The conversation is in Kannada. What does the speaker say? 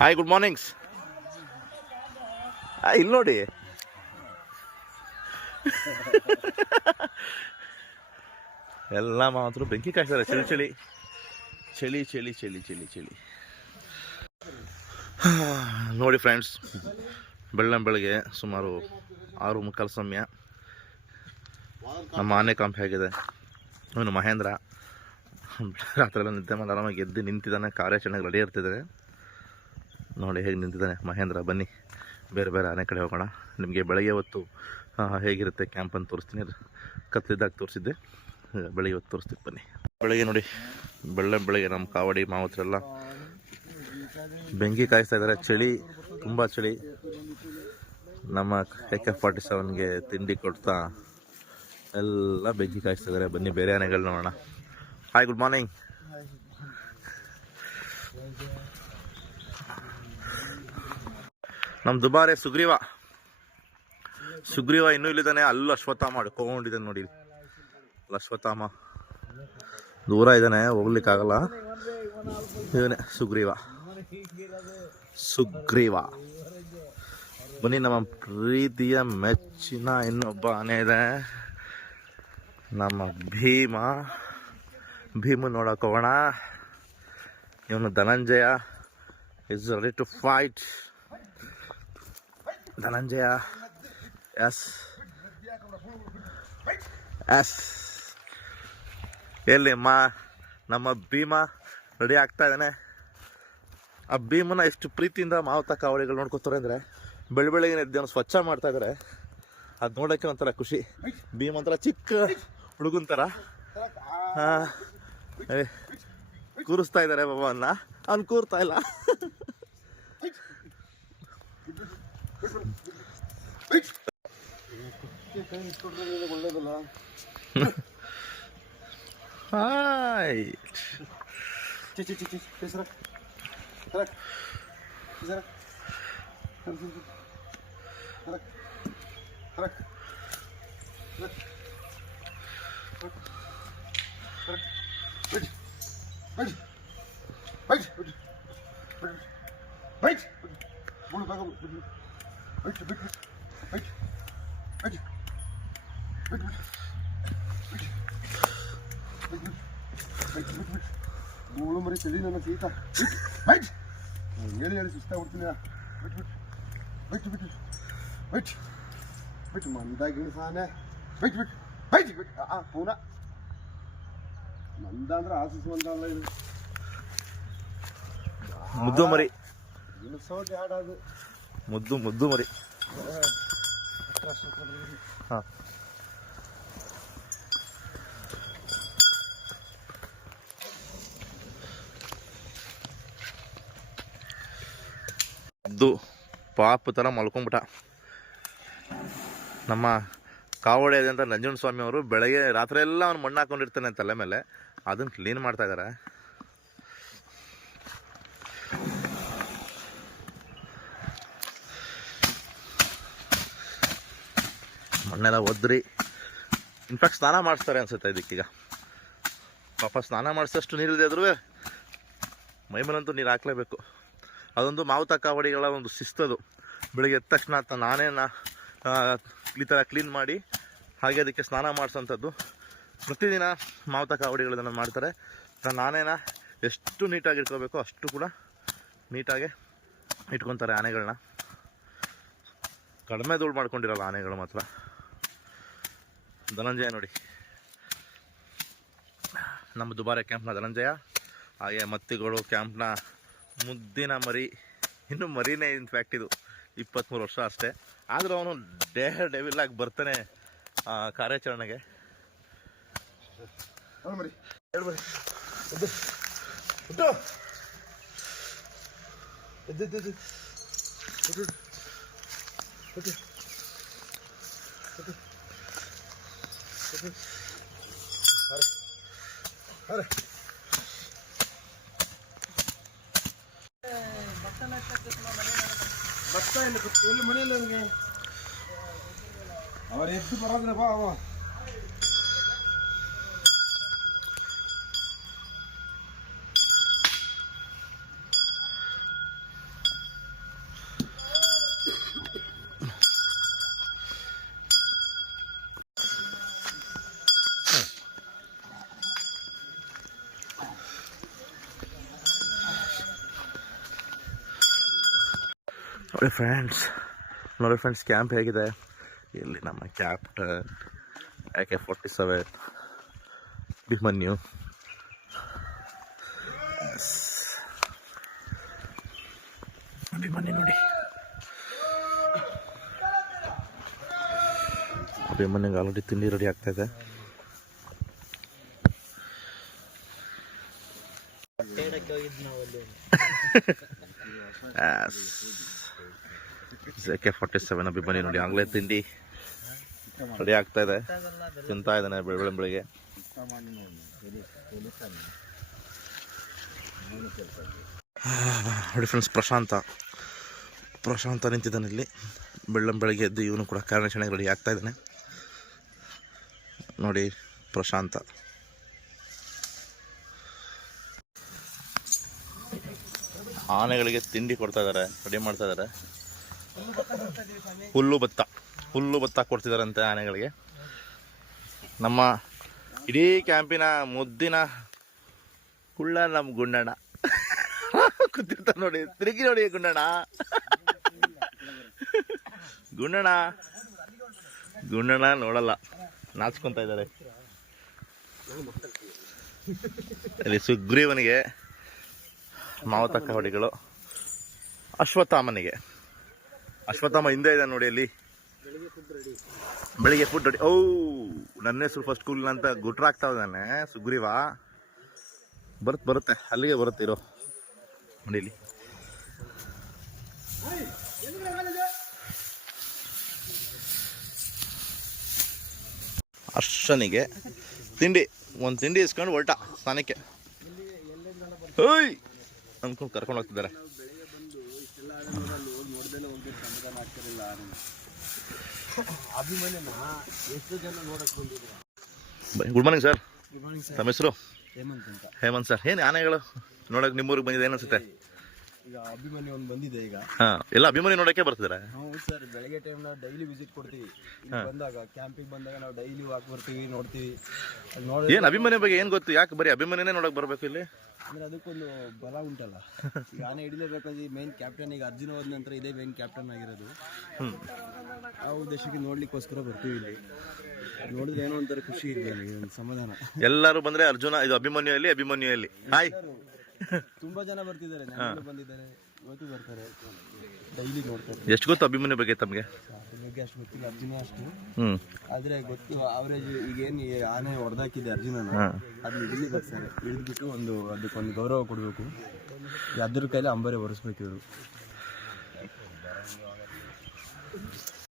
ಹಾಯ್ ಗುಡ್ ಮಾರ್ನಿಂಗ್ಸ್ ಇಲ್ಲಿ ನೋಡಿ. ಎಲ್ಲ ಮಾತ್ರ ಬೆಂಕಿ ಕಾಯ್ತಾರೆ ಚಳಿ ಚಳಿ. ಚಳಿ ಚಳಿ ಚಳಿ ಚಳಿ ಚಳಿ. ನೋಡಿ ಫ್ರೆಂಡ್ಸ್ ಬೆಳ್ಳಂ ಬೆಳಗ್ಗೆ ಸುಮಾರು ಆರು ಮುಕ್ಕಾಲು ಸಮಯ. ನಮ್ಮ ಆನೆ ಕಾಂಪ್ ಆಗಿದೆ ಅವನು ಮಹೇಂದ್ರ. ರಾತ್ರಿ ಎಲ್ಲ ನಿದ್ದೆ ಮಾಡಿ ಆರಾಮಾಗಿ ಎದ್ದು ನಿಂತಿದ್ದಾನೆ. ಕಾರ್ಯಾಚರಣೆಗೆ ರೆಡಿ ಇರ್ತಿದ್ದಾನೆ ನೋಡಿ ಹೇಗೆ ನಿಂತಿದ್ದಾನೆ ಮಹೇಂದ್ರ. ಬನ್ನಿ, ಬೇರೆ ಬೇರೆ ಆನೆ ಕಡೆ ಹೋಗೋಣ. ನಿಮಗೆ ಬೆಳಗ್ಗೆ ಹೊತ್ತು ಹೇಗಿರುತ್ತೆ ಕ್ಯಾಂಪ್ ಅಂತ ತೋರಿಸ್ತೀನಿ. ಕತ್ತಲಿದ್ದಾಗ ತೋರಿಸಿದ್ದೆ. ಬೆಳಗ್ಗೆ ಹೊತ್ತು ತೋರಿಸ್ತೀನಿ, ಬನ್ನಿ. ಬೆಳಗ್ಗೆ ನೋಡಿ, ಬೆಳ್ಳೆ ಬೆಳಗ್ಗೆ ನಮ್ಮ ಕಾವಡಿ, ಮಾವತ್ರೆಲ್ಲ ಬೆಂಕಿ ಕಾಯಿಸ್ತಾ ಇದ್ದಾರೆ. ಚಳಿ, ತುಂಬ ಚಳಿ. ನಮ್ಮ ಎ ಕೆ ಫಾರ್ಟಿ ಸೆವೆನ್ಗೆ ತಿಂಡಿ ಕೊಡ್ತಾ ಎಲ್ಲ ಬೆಂಕಿ ಕಾಯಿಸ್ತಾ ಇದ್ದಾರೆ. ಬನ್ನಿ, ಬೇರೆ ಆನೆಗಳು ನೋಡೋಣ. ಹಾಯ್ ಗುಡ್ ಮಾರ್ನಿಂಗ್ ನಮ್ಮ ದುಬಾರೆ ಸುಗ್ರೀವ. ಸುಗ್ರೀವ ಇನ್ನೂ ಇಲ್ಲಿದ್ದಾನೆ. ಅಲ್ಲೂ ಅಶ್ವತ್ಥಾಮ ಅಡ್ಕೊಂಡಿದ್ದಾನೆ ನೋಡಿ ಅಶ್ವತ್ಥಾಮ. ದೂರ ಇದ್ದಾನೆ. ಹೋಗ್ಲಿಕ್ಕಾಗಲ್ಲ. ಇವನೇ ಸುಗ್ರೀವ. ಸುಗ್ರೀವ. ಬನ್ನಿ, ನಮ್ಮ ಪ್ರೀತಿಯ ಮೆಚ್ಚಿನ ಇನ್ನೊಬ್ಬ ಆನೆ ಇದೆ. ನಮ್ಮ ಭೀಮ. ಭೀಮ ನೋಡಕ್ಕೆ ಇವನು Dhananjaya. Is ready to fight Dhananjaya. Yes. Yes. ಎಲ್ಲಿ ಮಾ, ನಮ್ಮ ಭೀಮ ರೆಡಿ ಆಗ್ತಾ ಇದ್ದಾನೆ. ಆ ಭೀಮನ ಎಷ್ಟು ಪ್ರೀತಿಯಿಂದ ಮಾವತ ಕಾವಳಿಗಳು ನೋಡ್ಕೊತಾರೆ ಅಂದರೆ ಬೆಳ ಬೆಳಗಿನ ಎದ್ದು ಸ್ವಚ್ಛ ಮಾಡ್ತಾ ಇದ್ದಾರೆ ಅದು ನೋಡೋಕ್ಕೆ ಒಂಥರ ಖುಷಿ. ಭೀಮ್ ಒಂಥರ ಚಿಕ್ಕ ಹುಡುಗನ ಥರ ಕೂರಿಸ್ತಾ ಇದ್ದಾರೆ ಬಾಬನ್ನ ಅವ್ನು ಕೂರ್ತಾ ಇಲ್ಲ. হাই চি চি চি চি পেছরা রাখ পেছরা রাখ রাখ রাখ রাখ ಮೂಳು ಮರಿ ತಡಿ ನನ್ನ ಸೀತ. ಬೈಟ್. ಹೇಳಿ ಹೇಳಿ ಸುಸ್ತಾಗ್ಬಿಡ್ತೀನಿ. ಬಿಟ್ಟು ಬಿಟ್ಟು ಬಿಟ್ಟು ಬಿಟ್ಟು ಮಂದಾಗಿನ ಸಾನೆ. ಬಿಟ್ಟು ಬಿಟ್ಟು ಬೈಟ್ ಬಿಟ್ಟು ಆ ಪೂನ. ಮಂದ ಅಂದ್ರೆ ಆಸಸ್ ಮಂದ ಅಲ್ಲ ಇದು. ಮುದ್ದು ಮರಿ. ಇಳಿಸೋದು ಹಾಡೋದು ಮುದ್ದು ಮುದ್ದು ಮರಿ. ಹಾಂ. ಇದು ಪಾಪ ಥರ ಮಲ್ಕೊಂಬಿಟ್ಟ. ನಮ್ಮ ಕಾವಡಿ ಅಂತ ನಂಜುಂಡ ಸ್ವಾಮಿ ಅವರು ಬೆಳಗ್ಗೆ ರಾತ್ರಿ ಎಲ್ಲ ಅವ್ನು ಮಣ್ಣು ಹಾಕೊಂಡಿರ್ತಾನೆ ತಲೆ ಮೇಲೆ. ಅದನ್ನು ಕ್ಲೀನ್ ಮಾಡ್ತಾ ಇದ್ದಾರೆ ಮಣ್ಣೆಲ್ಲ ಒದ್ರಿ. ಇನ್ಫ್ಯಾಕ್ಟ್ ಸ್ನಾನ ಮಾಡಿಸ್ತಾರೆ ಅನ್ಸುತ್ತೆ ಇದಕ್ಕೀಗ. ಪಾಪ ಸ್ನಾನ ಮಾಡಿಸೋಷ್ಟು ನೀರಿಲ್ಲದೆ ಆದ್ರೂ ಮೈಮೇಲಂತೂ ನೀರು ಹಾಕ್ಲೇಬೇಕು. ಅದೊಂದು ಮಾವುತ ಕಾವಡಿಗಳ ಒಂದು ಶಿಸ್ತದು. ಬೆಳಿಗ್ಗೆ ಎದ್ದ ತಕ್ಷಣ ನಾನೇ ಈ ಥರ ಕ್ಲೀನ್ ಮಾಡಿ, ಹಾಗೆ ಅದಕ್ಕೆ ಸ್ನಾನ ಮಾಡಿಸೋಂಥದ್ದು. ಪ್ರತಿದಿನ ಮಾವುತ ಕಾವಡಿಗಳನ್ನು ಮಾಡ್ತಾರೆ. ನಾನೇನ ಎಷ್ಟು ನೀಟಾಗಿ ಇಟ್ಕೋಬೇಕೋ ಅಷ್ಟು ಕೂಡ ನೀಟಾಗೆ ಇಟ್ಕೊತಾರೆ ಆನೆಗಳನ್ನ ಕಡಿಮೆ ಧೂಳು ಮಾಡ್ಕೊಂಡಿರಲ್ಲ ಆನೆಗಳು ಮಾತ್ರ. ಧನಂಜಯ ನೋಡಿ. ನಮ್ಮ ದುಬಾರೆ ಕ್ಯಾಂಪ್ನ ಧನಂಜಯ, ಹಾಗೆ ಮತ್ತಿಗಳು ಕ್ಯಾಂಪ್ನ ಮುದ್ದಿನ ಮರಿ. ಇನ್ನು ಮರಿನೇ ಇನ್ಫ್ಯಾಕ್ಟ್ ಇದು ಇಪ್ಪತ್ತ್ಮೂರು ವರ್ಷ ಅಷ್ಟೇ. ಆದರೂ ಅವನು ಡೇಹ ಡೆವಿಲ್ ಆಗಿ ಬರ್ತಾನೆ ಕಾರ್ಯಾಚರಣೆಗೆ. ಅರೆ ಭತ್ತ ಇಲ್ಲಿ ಏಳು ಮನೆಯಲ್ಲಿ ಅವನು ಎಷ್ಟು ಬರೋದಿಲ್ಲಪ್ಪ ಅವ ನೋಡಿ ಫ್ರೆಂಡ್ಸ್ ನೋಡಿ ಫ್ರೆಂಡ್ಸ್ ಕ್ಯಾಂಪ್ ಹೇಗಿದೆ? ಇಲ್ಲಿ ನಮ್ಮ captain A K forty seven Abhimanyu Yes. Abhimanyu ನೋಡಿ. ಅಭಿಮನ್ಯುಗೆ ಆಲ್ರೆಡಿ ತಿಂಡಿ ರೆಡಿ ಆಗ್ತಾ ಇದೆ. A K forty seven Abhimanyu ನೋಡಿ. ಆಗಲೇ ತಿಂಡಿ ರೆಡಿ ಆಗ್ತಾ ಇದೆ. ತಿಂತಾ ಇದ್ದಾನೆ ಬೆಳೆ ಬೆಳಿಗ್ಗೆ ನೋಡಿ ಫ್ರೆಂಡ್ಸ್ ಪ್ರಶಾಂತ. ಪ್ರಶಾಂತ ನಿಂತಿದ್ದಾನೆ ಇಲ್ಲಿ. ಬೆಳ್ಳಂ ಬೆಳಗ್ಗೆ ಎದ್ದು ಇವನು ಕೂಡ ಕಾರ್ಯಾಚರಣೆಗೆ ರೆಡಿ ಆಗ್ತಾ ಇದ್ದಾನೆ. ನೋಡಿ ಪ್ರಶಾಂತ. ಆನೆಗಳಿಗೆ ತಿಂಡಿ ಕೊಡ್ತಾ ಇದ್ದಾರೆ, ರೆಡಿ ಮಾಡ್ತಾ ಇದ್ದಾರೆ. ಹುಲ್ಲು ಭತ್ತ. ಹುಲ್ಲು ಭತ್ತ ಕೊಡ್ತಿದಾರಂತೆ ಆನೆಗಳಿಗೆ. ನಮ್ಮ ಇಡೀ ಕ್ಯಾಂಪಿನ ಮುದ್ದಿನ ಕುಳ್ಳ ನಮ್ಮ ಗುಂಡಣ್ಣ. ಕೂತಿರ್ತಾನೆ ನೋಡಿ, ತಿರುಗಿ ನೋಡಿ ಗುಂಡಣ್ಣ. ಗುಂಡಣ್ಣ ಗುಂಡಣ್ಣ ನೋಡಲ್ಲ, ನಾಚ್ಕೊಂತ ಇದ್ದಾರೆ ಇಲ್ಲಿ ಸುಗ್ರೀವನಿಗೆ ಮಾವತಕ್ಕ ಹೊಡಿಗಳು, ಅಶ್ವತ್ಥಾಮನಿಗೆ. ಅಶ್ವತ್ಥಾಮ ಹಿಂದೆ ಇದೆ ನೋಡಿ ಅಲ್ಲಿ. ಬೆಳಿಗ್ಗೆ ಫುಡ್ ರೆಡಿ ಓ ನನ್ನ ಹೆಸರು ಫಸ್ಟ್ ಕೂಲ್ ಅಂತ ಗುಟ್ರಾಗ್ತಾ ಇದ್ದಾನೆ ಸುಗ್ರೀವ? ಬರುತ್ತೆ ಬರುತ್ತೆ, ಅಲ್ಲಿಗೆ ಬರುತ್ತೆ, ಇರೋ. ನೋಡಿ ಇಲ್ಲಿ. ಅರ್ಶನಿಗೆ ತಿಂಡಿ, ಒಂದು ತಿಂಡಿ ಇಸ್ಕೊಂಡು ಹೊರಟ, ಸ್ನಾನಕ್ಕೆ. ಓಯ್ ಅನ್ಕೊಂಡು ಕರ್ಕೊಂಡು ಹೋಗ್ತಿದ್ದಾರೆ. ಅಭಿಮನ್ಯನ ಎಷ್ಟು ಜನ ನೋಡಕ್ ಬಂದಿದ್ರು? Good morning sir. ತಮ್ಮ ಹೆಸರು? ಹೇಮಂತ್ ಅಂತ. ಹೇಮಂತ್ ಸರ್. ಏನು ಆನೆಗಳು ನೋಡಕ್ಕೆ ನಿಮ್ಮೂರಿಗೆ ಬಂದಿದೆ ಏನು ಅನ್ಸುತ್ತೆ? ಈಗ ಅಭಿಮನ್ಯು ಒಂದು ಬಂದಿದೆ ಈಗ. ಹಾಂ. ಎಲ್ಲ ಅಭಿಮಾನಿ ನೋಡಕ್ಕೆ ಬರ್ತಿದ್ರೆ? ಹೌದು ಸರ್ ಬೆಳಗ್ಗೆ ಟೈಮ್ ನಾವು ಡೈಲಿ ವಿಸಿಟ್ ಕೊಡ್ತೀವಿ. ಇಲ್ಲಿ ಬಂದಾಗ ಕ್ಯಾಂಪಿಗೆ ಬಂದಾಗ ನಾವು ಡೈಲಿ ವಾಕ್ ಬರ್ತೀವಿ ನೋಡ್ತೀವಿ. ಅಲ್ಲಿ ನೋಡಿ ಏನು ಅಭಿಮಾನಿ ಬಗ್ಗೆ ಏನು ಗೊತ್ತು? ಯಾಕೆ ಬರೀ ಅಭಿಮಾನಿನೇ ನೋಡಕ್ಕೆ ಬರಬೇಕು ಇಲ್ಲಿ? ಅಂದ್ರೆ ಅದಕ್ಕೊಂದು ಬಲ ಉಂಟಲ್ಲ. ಈಗ ಆನೆ ಹಿಡಿಲೇಬೇಕಾದ್ರೆ ಮೇನ್ ಕ್ಯಾಪ್ಟನ್ ಈಗ ಅರ್ಜುನ ಹೋದ ನಂತರ ಇದೇ ಮೇನ್ ಕ್ಯಾಪ್ಟನ್ ಆಗಿರೋದು. ಆ ಉದ್ದೇಶಕ್ಕೆ ನೋಡ್ಲಿಕ್ಕೋಸ್ಕರ ಬರ್ತೀವಿ ಇಲ್ಲಿ. ನೋಡಿದ್ರೆ ಏನೋ ಒಂಥರ ಖುಷಿ ಇದೆ ನನಗೆ ಒಂದು ಸಮಾಧಾನ. ಎಲ್ಲರೂ ಬಂದರೆ ಅರ್ಜುನ ಇದು ಅಭಿಮನ್ಯು ಅಲ್ಲಿ ಅಭಿಮನ್ಯು ಅಲ್ಲಿ ಹಾಯ್ ತುಂಬಾ ಜನ ಬರ್ತಿದ್ದಾರೆ ನೆನ್ನೆನೂ ಬಂದಿದ್ದಾರೆ. ಇವತ್ತು ಬರ್ತಾರೆ. ಡೈಲಿ ನೋಡ್ತಾರೆ. ಎಷ್ಟು ಗೊತ್ತು ಅಭಿಮನ್ಯ ಬಗ್ಗೆ ತಮಗೆ? ಅದ್ರ ಬಗ್ಗೆ ಅಷ್ಟು ಗೊತ್ತಿಲ್ಲ ಅರ್ಜುನ ಅಷ್ಟು. ಹ್ಮ್. ಆದ್ರೆ ಗೊತ್ತು ಅವರೇಜ್ ಈಗೇನು ಈ ಆನೆ ಹೊಡೆದಾಕಿದೆ ಅರ್ಜುನನ ಹಾಂ. ಅದನ್ನ ಇಲ್ಲಿ ಬರ್ತಾರೆ. ಹಿಡಿದ್ಬಿಟ್ಟು ಒಂದು ಅದಕ್ಕೊಂದು ಗೌರವ ಕೊಡಬೇಕು. ಅದ್ರ ಕೈಲಿ ಅಂಬರೆ ಒರೆಸ್ಬೇಕು ಇವರು.